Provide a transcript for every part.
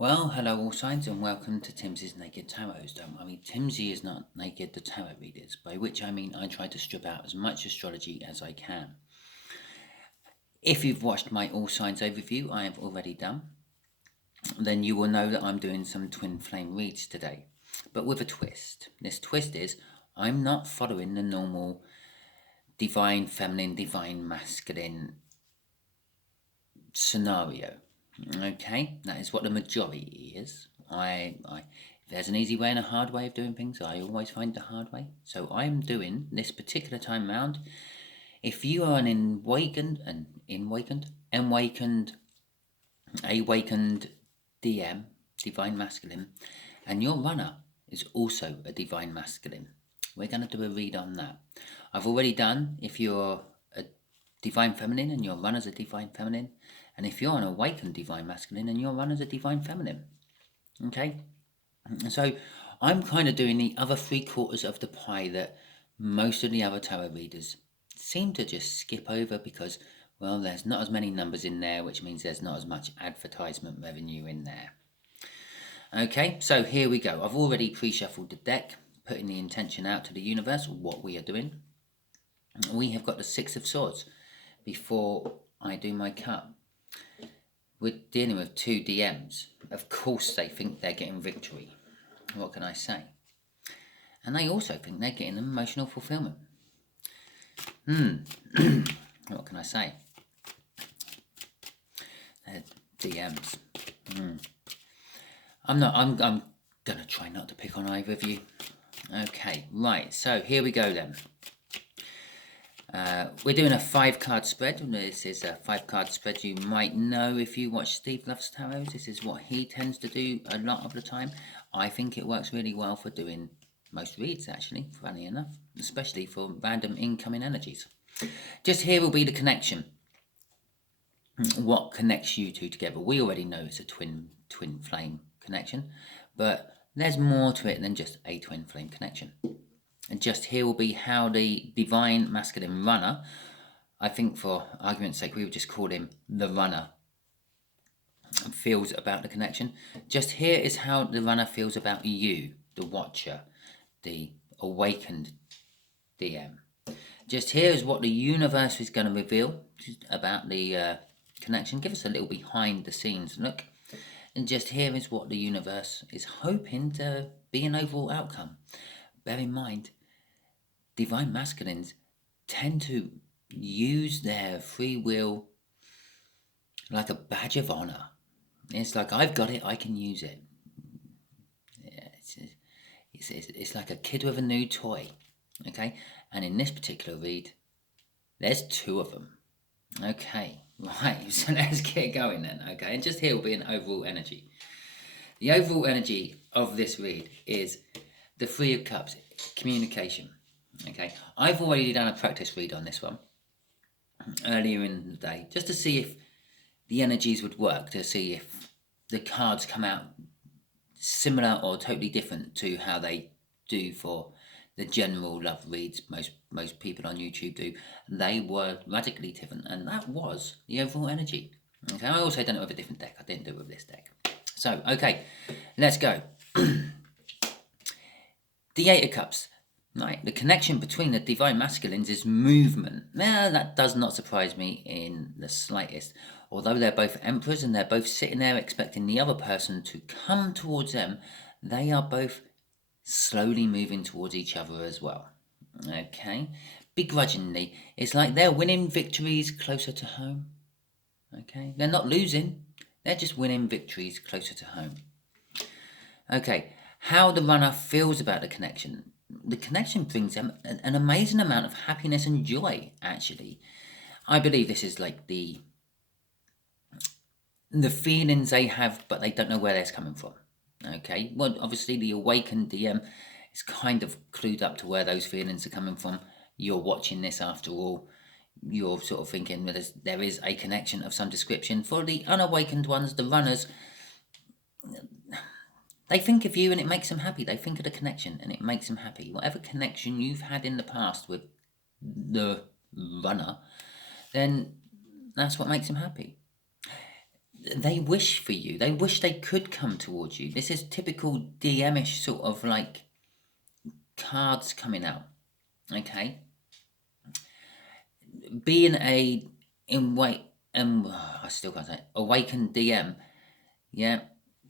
Well, hello all signs and welcome to Timsy's Naked Tarot. Don't worry, Timsy is not naked, the tarot readers, by which I mean I try to strip out as much astrology as I can. If you've watched my all signs overview, I have already done, then you will know that I'm doing some twin flame reads today, but with a twist. This twist is I'm not following the normal divine feminine, divine masculine scenario. Okay, that is what the majority is. If there's an easy way and a hard way of doing things, I always find the hard way. So I'm doing this particular time round. If you are an awakened DM, divine masculine, and your runner is also a divine masculine, we're going to do a read on that. I've already done if you're a divine feminine and your runner's a divine feminine, and if you're an awakened divine masculine and your runner's a divine feminine. Okay? So I'm kind of doing the other 3/4 of the pie that most of the other tarot readers seem to just skip over because, well, there's not as many numbers in there, which means there's not as much advertisement revenue in there. Okay, so here we go. I've already pre-shuffled the deck, putting the intention out to the universe, what we are doing. We have got the Six of Swords before I do my cut. We're dealing with two DMs. Of course they think they're getting victory. What can I say? And they also think they're getting emotional fulfillment. What can I say? They're DMs. I'm gonna try not to pick on either of you. Okay, right, so here we go then. We're doing a 5-card spread. This is a 5-card spread you might know if you watch Steve Loves Tarot. This is what he tends to do a lot of the time. I think it works really well for doing most reads, actually, funny enough, especially for random incoming energies. Just here will be the connection. What connects you two together? We already know it's a twin flame connection, but there's more to it than just a twin flame connection. And just here will be how the divine masculine runner, I think for argument's sake, we would just call him the runner, feels about the connection. Just here is how the runner feels about you, the watcher, the awakened DM. Just here is what the universe is going to reveal about the connection. Give us a little behind the scenes look. And just here is what the universe is hoping to be an overall outcome. Bear in mind, divine masculines tend to use their free will like a badge of honor. It's like, I've got it, I can use it. Yeah, it's like a kid with a new toy. Okay, and in this particular read, there's 2 of them. Okay, right, so let's get going then. Okay, and just here will be an overall energy. The overall energy of this read is the 3 of Cups, communication. Okay, I've already done a practice read on this one earlier in the day, just to see if the energies would work, to see if the cards come out similar or totally different to how they do for the general love reads most people on YouTube do. They were radically different, and that was the overall energy. Okay, I also done it with a different deck. I didn't do it with this deck. So, okay, let's go. The 8 of Cups. Right, the connection between the divine masculines is movement. Now, that does not surprise me in the slightest. Although they're both emperors and they're both sitting there expecting the other person to come towards them, they are both slowly moving towards each other as well. Okay, begrudgingly. It's like they're winning victories closer to home. Okay, they're not losing. They're just winning victories closer to home. Okay, how the runner feels about the connection. The connection brings them an amazing amount of happiness and joy, actually. I believe this is like the feelings they have, but they don't know where that's coming from. Okay, well, obviously the awakened DM is kind of clued up to where those feelings are coming from. You're watching this after all. You're sort of thinking that there is a connection of some description. For the unawakened ones, the runners, they think of you and it makes them happy. They think of the connection and it makes them happy. Whatever connection you've had in the past with the runner, then that's what makes them happy. they wish for you. They wish they could come towards you. This is typical DM-ish sort of like cards coming out. Okay, being a I still can't say it, awakened DM. Yeah,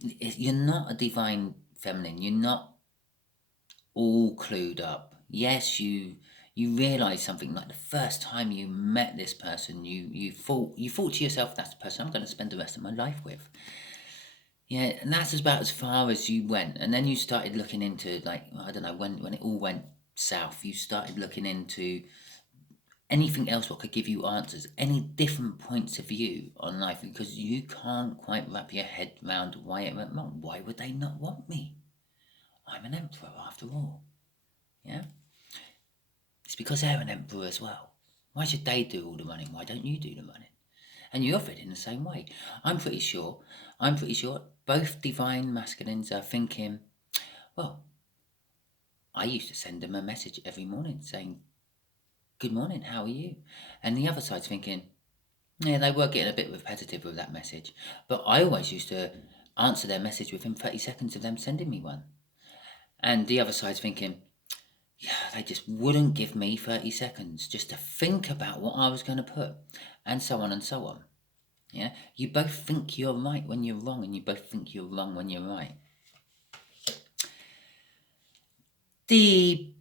you're not a divine feminine. You're not all clued up. Yes, you realize something like the first time you met this person, you thought to yourself, that's the person I'm going to spend the rest of my life with. Yeah, and that's about as far as you went. And then you started looking into, like, I don't know, when it all went south, you started looking into anything else what could give you answers, any different points of view on life, because you can't quite wrap your head around why it went wrong. Why would they not want me? I'm an emperor after all. Yeah? It's because they're an emperor as well. Why should they do all the running? Why don't you do the running? And you're feeling the same way. I'm pretty sure both divine masculines are thinking, well, I used to send them a message every morning saying, good morning, how are you? And the other side's thinking, yeah, they were getting a bit repetitive with that message, but I always used to answer their message within 30 seconds of them sending me one. And the other side's thinking, yeah, they just wouldn't give me 30 seconds just to think about what I was going to put, and so on and so on. Yeah, you both think you're right when you're wrong, and you both think you're wrong when you're right. The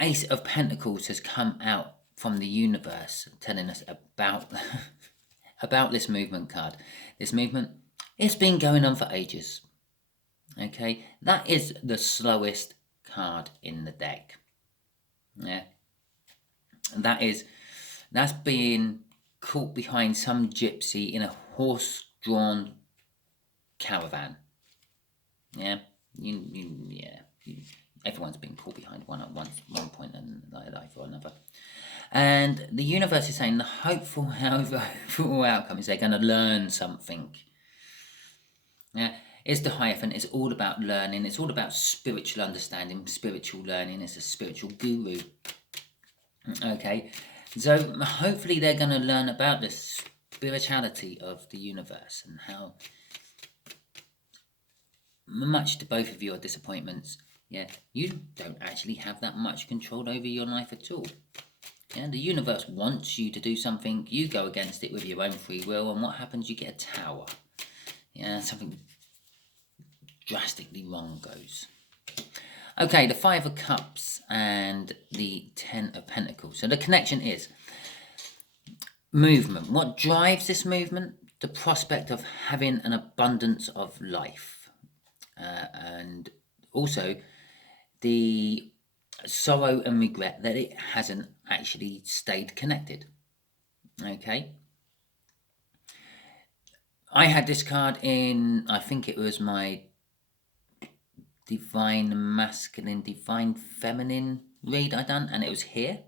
Ace of Pentacles has come out from the universe telling us about about this movement card. This movement, it's been going on for ages. Okay, that is the slowest card in the deck. Yeah, that's being caught behind some gypsy in a horse-drawn caravan. Yeah, everyone's been caught behind one at one point in their life or another. And the universe is saying the hopeful outcome is they're going to learn something. Yeah, it's the Hierophant. It's all about learning. It's all about spiritual understanding, spiritual learning. It's a spiritual guru. Okay, so hopefully they're going to learn about the spirituality of the universe and how, much to both of your disappointments, yeah, you don't actually have that much control over your life at all. Yeah, the universe wants you to do something, you go against it with your own free will, and what happens? You get a tower. Yeah, something drastically wrong goes. Okay, the Five of Cups and the Ten of Pentacles. So the connection is movement. What drives this movement? The prospect of having an abundance of life. And also the sorrow and regret that it hasn't actually stayed connected. Okay. I had this card in, I think it was my divine masculine, divine feminine read I done, and it was here.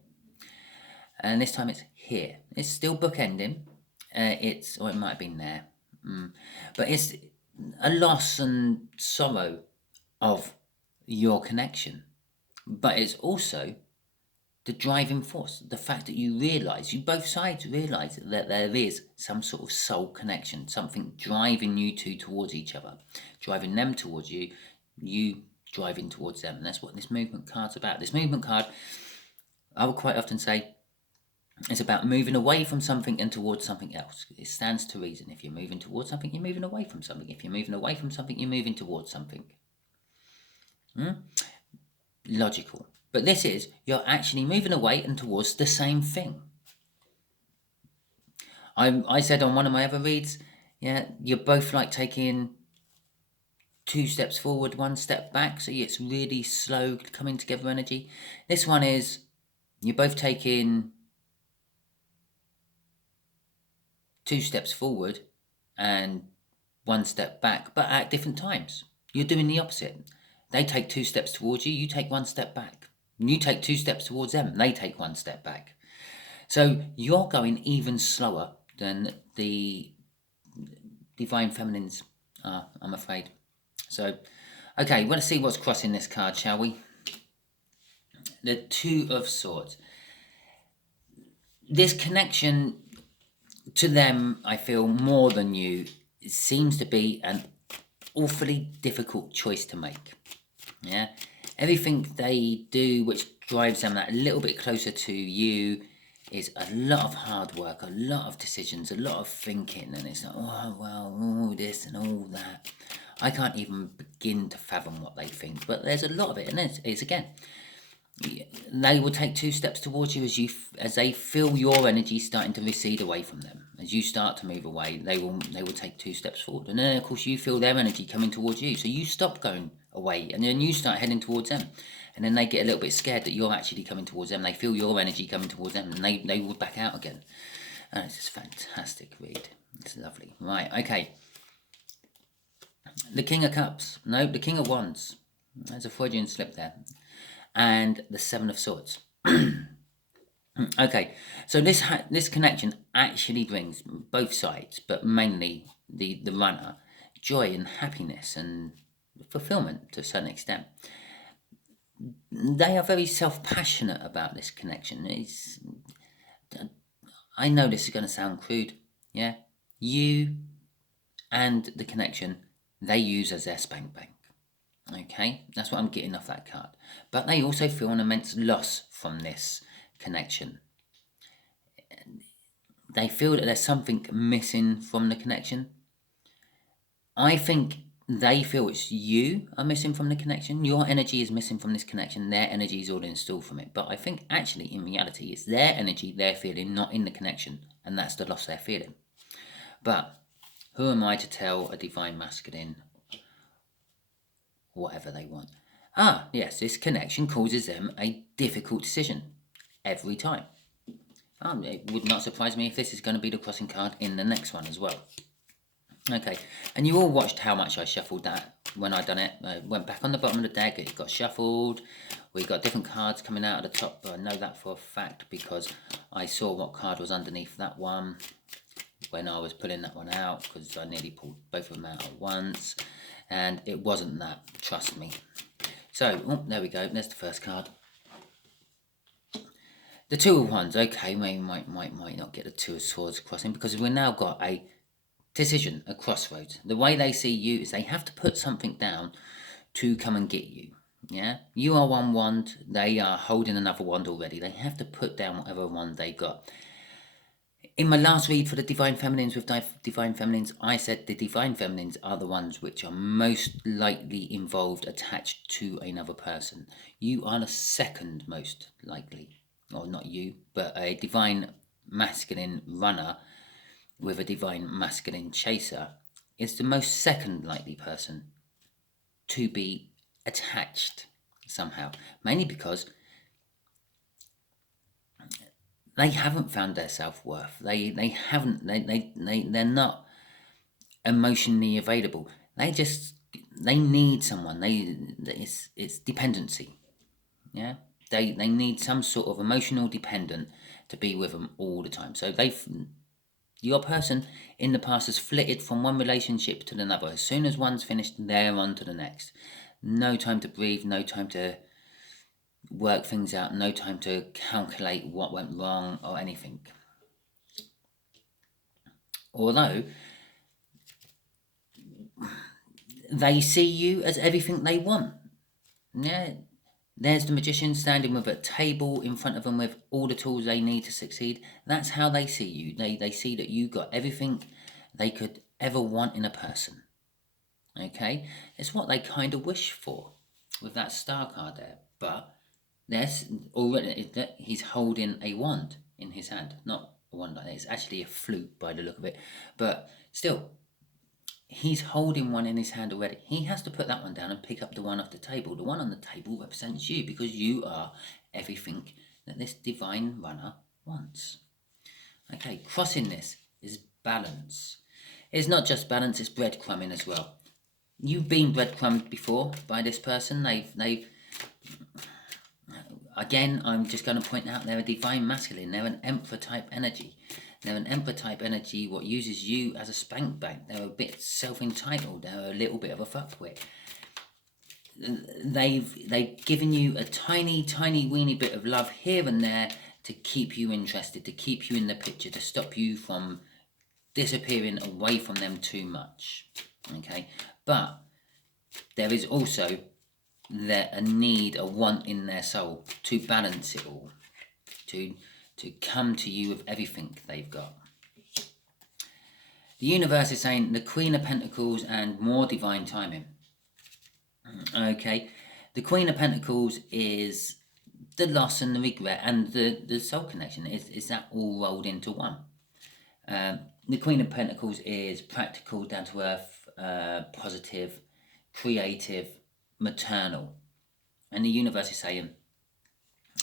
And this time it's here. It's still bookending. Or it might have been there. But it's a loss and sorrow of your connection. But it's also the driving force, the fact that you both sides realize that there is some sort of soul connection, something driving you two towards each other, driving them towards you, you driving towards them. And that's what this movement card's about. This movement card, I would quite often say, it's about moving away from something and towards something else. It stands to reason. If you're moving towards something, you're moving away from something. If you're moving away from something, you're moving towards something. Logical. But this is, you're actually moving away and towards the same thing. I said on one of my other reads, yeah, you're both like taking 2 steps forward, 1 step back. So it's really slow coming together energy. This one is, you're both taking 2 steps forward and 1 step back, but at different times. You're doing the opposite. They take 2 steps towards you, you take 1 step back. You take 2 steps towards them, they take 1 step back. So you're going even slower than the divine feminines are, I'm afraid. So, okay, let's see what's crossing this card, shall we? The Two of Swords. This connection to them, I feel, more than you, it seems to be an awfully difficult choice to make. Yeah, everything they do which drives them that little bit closer to you is a lot of hard work, a lot of decisions, a lot of thinking, and it's like, oh well, all this and all that. I can't even begin to fathom what they think, but there's a lot of it, and it's again, they will take 2 steps towards you as they feel your energy starting to recede away from them. As you start to move away, they will take 2 steps forward, and then of course you feel their energy coming towards you, so you stop going away, and then you start heading towards them, and then they get a little bit scared that you're actually coming towards them. They feel your energy coming towards them, and they will back out again. And it's just fantastic read. It's lovely. Right, okay. The King of Cups. No, the King of Wands. There's a Freudian slip there. And the Seven of Swords. Okay, so this connection actually brings both sides, but mainly the runner, joy and happiness and fulfillment to a certain extent. They are very self-passionate about this connection. I know this is going to sound crude, yeah? You and the connection, they use as their spank bank. Okay, that's what I'm getting off that card. But they also feel an immense loss from this connection. They feel that there's something missing from the connection. I think they feel it's you are missing from the connection. Your energy is missing from this connection. Their energy is all installed from it. But I think actually, in reality, it's their energy they're feeling, not in the connection. And that's the loss they're feeling. But who am I to tell a divine masculine whatever they want? Ah, yes, this connection causes them a difficult decision every time. It would not surprise me if this is going to be the crossing card in the next one as well. Okay, and you all watched how much I shuffled that when I done it. I went back on the bottom of the deck, it got shuffled. We got different cards coming out of the top, but I know that for a fact because I saw what card was underneath that one when I was pulling that one out, because I nearly pulled both of them out at once, and it wasn't that, trust me. So, there we go, there's the first card. The Two of Wands, okay, maybe might not get the Two of Swords crossing, because we've now got a decision, a crossroads. The way they see you is they have to put something down to come and get you. Yeah, you are one wand, they are holding another wand already. They have to put down whatever wand they got. In my last read for the Divine Feminines with Divine Feminines, I said the Divine Feminines are the ones which are most likely involved, attached to another person. You are the second most likely, or not you, but a Divine Masculine runner with a Divine Masculine chaser is the most second likely person to be attached somehow, mainly because they haven't found their self-worth. They're not emotionally available. They need someone. It's dependency. Yeah, they need some sort of emotional dependent to be with them all the time. So your person in the past has flitted from one relationship to another. As soon as one's finished, they're on to the next. No time to breathe, no time to work things out, no time to calculate what went wrong or anything. Although they see you as everything they want. Yeah, there's the magician standing with a table in front of them with all the tools they need to succeed. That's how they see you. They see that you got everything they could ever want in a person. Okay, it's what they kind of wish for with that star card there. But there's already he's holding a wand in his hand, not a wand like that. It's actually a flute by the look of it, but still, he's holding one in his hand already. He has to put that one down and pick up the one off the table. The one on the table represents you, because you are everything that this divine runner wants. Okay, crossing this is balance. It's not just balance, it's breadcrumbing as well. You've been breadcrumbed before by this person. They've again, I'm just going to point out they're a divine masculine. They're an emperor type energy. They're an emperor type energy what uses you as a spank bank. They're a bit self-entitled. They're a little bit of a fuckwit. They've given you a tiny weeny bit of love here and there to keep you interested, to keep you in the picture, to stop you from disappearing away from them too much. Okay, but there is also a need, a want in their soul to balance it all, to come to you with everything they've got. The universe is saying the Queen of Pentacles and more divine timing. Okay, the Queen of Pentacles is the loss and the regret and the soul connection. Is that all rolled into one? The Queen of Pentacles is practical, down to earth, positive, creative, maternal. And the universe is saying,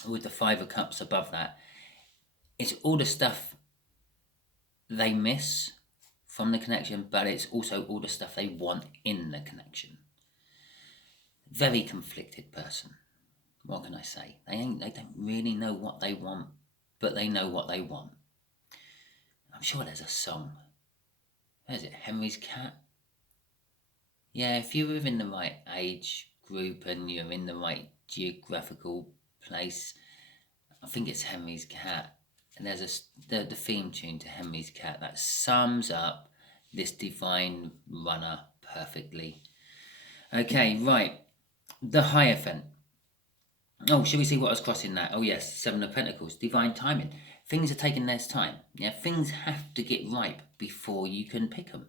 with the Five of Cups above that, it's all the stuff they miss from the connection, but it's also all the stuff they want in the connection. Very conflicted person. What can I say? They don't really know what they want, but they know what they want. I'm sure there's a song. Where is it? Henry's Cat? Yeah, if you're within the right age group and you're in the right geographical place, I think it's Henry's Cat. And there's the theme tune to Henry's Cat that sums up this divine runner perfectly. Okay, right. The Hierophant. Oh, shall we see what I was crossing that? Oh yes, Seven of Pentacles. Divine timing. Things are taking their time. Yeah, things have to get ripe before you can pick them.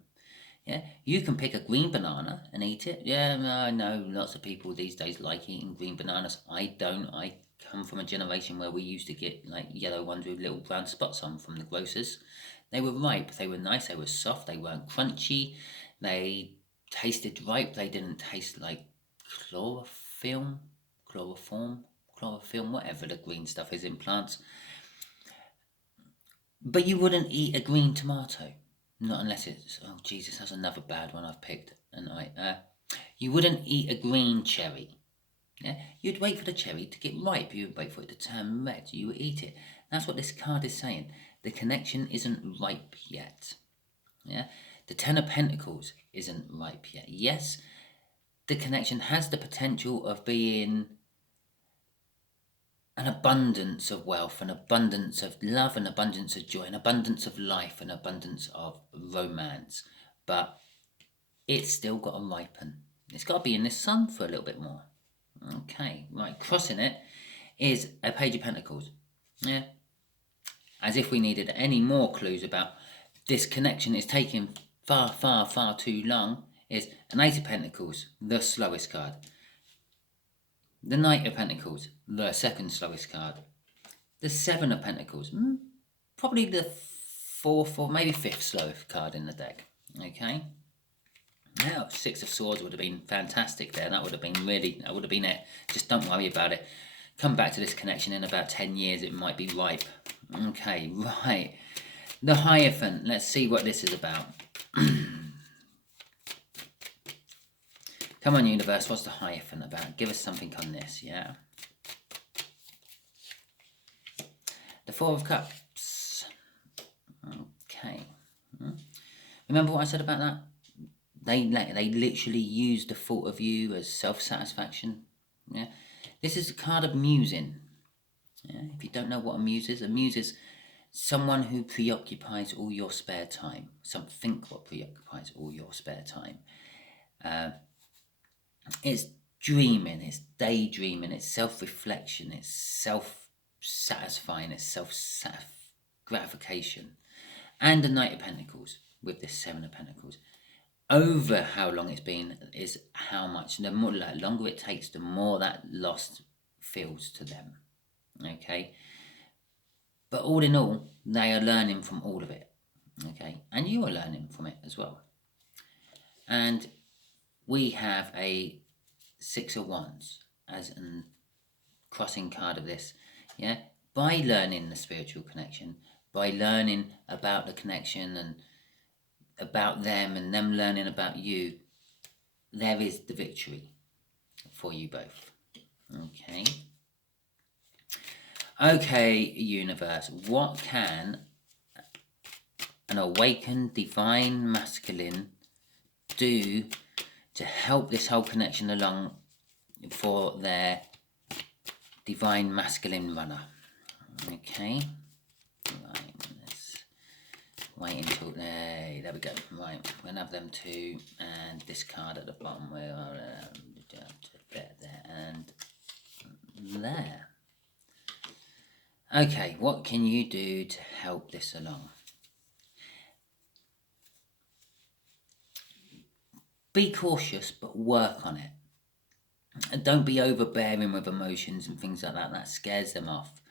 Yeah, you can pick a green banana and eat it. Yeah, I know lots of people these days like eating green bananas. I don't. I come from a generation where we used to get like yellow ones with little brown spots on from the grocers. They were ripe. They were nice. They were soft. They weren't crunchy. They tasted ripe. They didn't taste like chloroform, whatever the green stuff is in plants. But you wouldn't eat a green tomato. Not unless it's, oh Jesus, that's another bad one I've picked. And you wouldn't eat a green cherry. Yeah, you'd wait for the cherry to get ripe. You'd wait for it to turn red. You would eat it. That's what this card is saying. The connection isn't ripe yet. Yeah, the Ten of Pentacles isn't ripe yet. Yes, the connection has the potential of being an abundance of wealth, an abundance of love, an abundance of joy, an abundance of life, an abundance of romance. But it's still got to ripen. It's got to be in the sun for a little bit more. Okay, right, crossing it is a Page of Pentacles. Yeah, as if we needed any more clues about this connection is taking far, far, far too long, is an Eight of Pentacles, the slowest card. The Knight of Pentacles, the second slowest card. The Seven of Pentacles, probably the fourth or maybe fifth slowest card in the deck. Okay. Now, Six of Swords would have been fantastic there. That would have been it. Just don't worry about it. Come back to this connection in about 10 years. It might be ripe. Okay, right. The Hierophant. Let's see what this is about. Come on, universe. What's the Hierophant about? Give us something on this, yeah? The Four of Cups. Okay. Remember what I said about that? They literally use the thought of you as self-satisfaction. Yeah, this is a card of musing. Yeah, if you don't know what a muse is someone who preoccupies all your spare time. Something what preoccupies all your spare time. It's dreaming, it's daydreaming, it's self-reflection, it's self-satisfying, it's self-gratification. And the Knight of Pentacles with this Seven of Pentacles. Over how long it's been is how much. The more, longer it takes, the more that loss feels to them. Okay? But all in all, they are learning from all of it. Okay? And you are learning from it as well. And we have a Six of Wands as a crossing card of this. Yeah? By learning the spiritual connection, by learning about the connection and about them and them learning about you, there is the victory for you both. Okay. Okay, universe, what can an awakened divine masculine do to help this whole connection along for their divine masculine runner? Okay. Right, Wait until there we go. Right, we're gonna have them two and this card at the bottom. Where there and there. Okay, what can you do to help this along? Be cautious, but work on it. And don't be overbearing with emotions and things like that. That scares them off.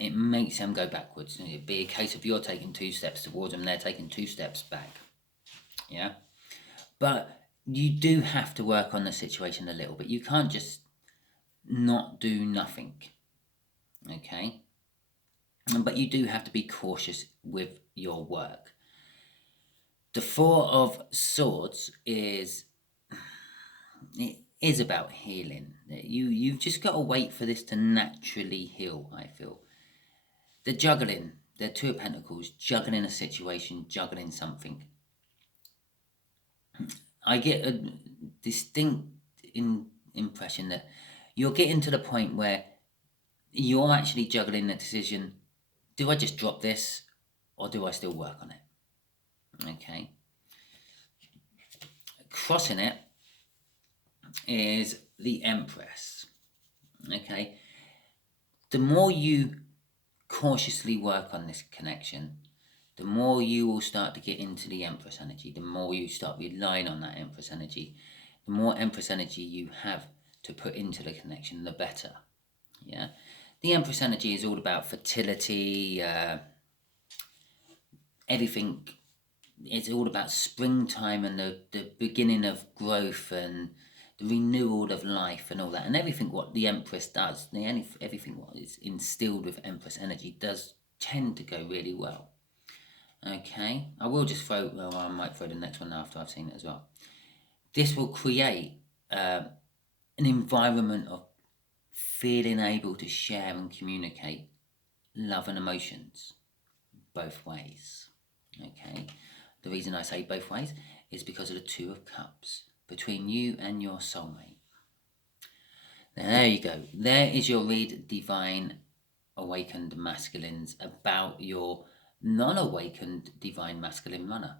It makes them go backwards. It'd be a case of you're taking 2 steps towards them, they're taking 2 steps back. Yeah? But you do have to work on the situation a little bit. You can't just not do nothing. Okay? But you do have to be cautious with your work. The Four of Swords is about healing. You've just got to wait for this to naturally heal, I feel. The juggling, the Two of Pentacles, juggling a situation, juggling something. I get a distinct impression that you're getting to the point where you're actually juggling the decision, do I just drop this or do I still work on it? Okay. Crossing it is the Empress. Okay. The more you cautiously work on this connection, the more you will start to get into the Empress energy, the more you start relying on that Empress energy, the more Empress energy you have to put into the connection, the better. Yeah. The Empress energy is all about fertility, everything. It's all about springtime and the beginning of growth and the renewal of life and all that. And everything what the Empress does, everything what is instilled with Empress energy does tend to go really well. Okay, I will just throw, well, I might throw the next one after I've seen it as well. This will create an environment of feeling able to share and communicate love and emotions both ways. Okay, the reason I say both ways is because of the Two of Cups between you and your soulmate. There you go. There is your read, Divine Awakened Masculines, about your non-awakened Divine Masculine runner.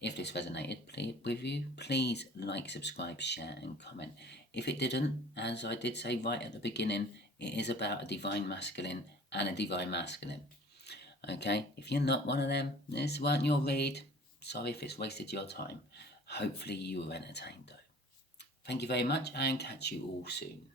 If this resonated with you, please like, subscribe, share and comment. If it didn't, as I did say right at the beginning, it is about a Divine Masculine and a Divine Masculine. Okay, if you're not one of them, this weren't your read. Sorry if it's wasted your time. Hopefully you were entertained though. Thank you very much and catch you all soon.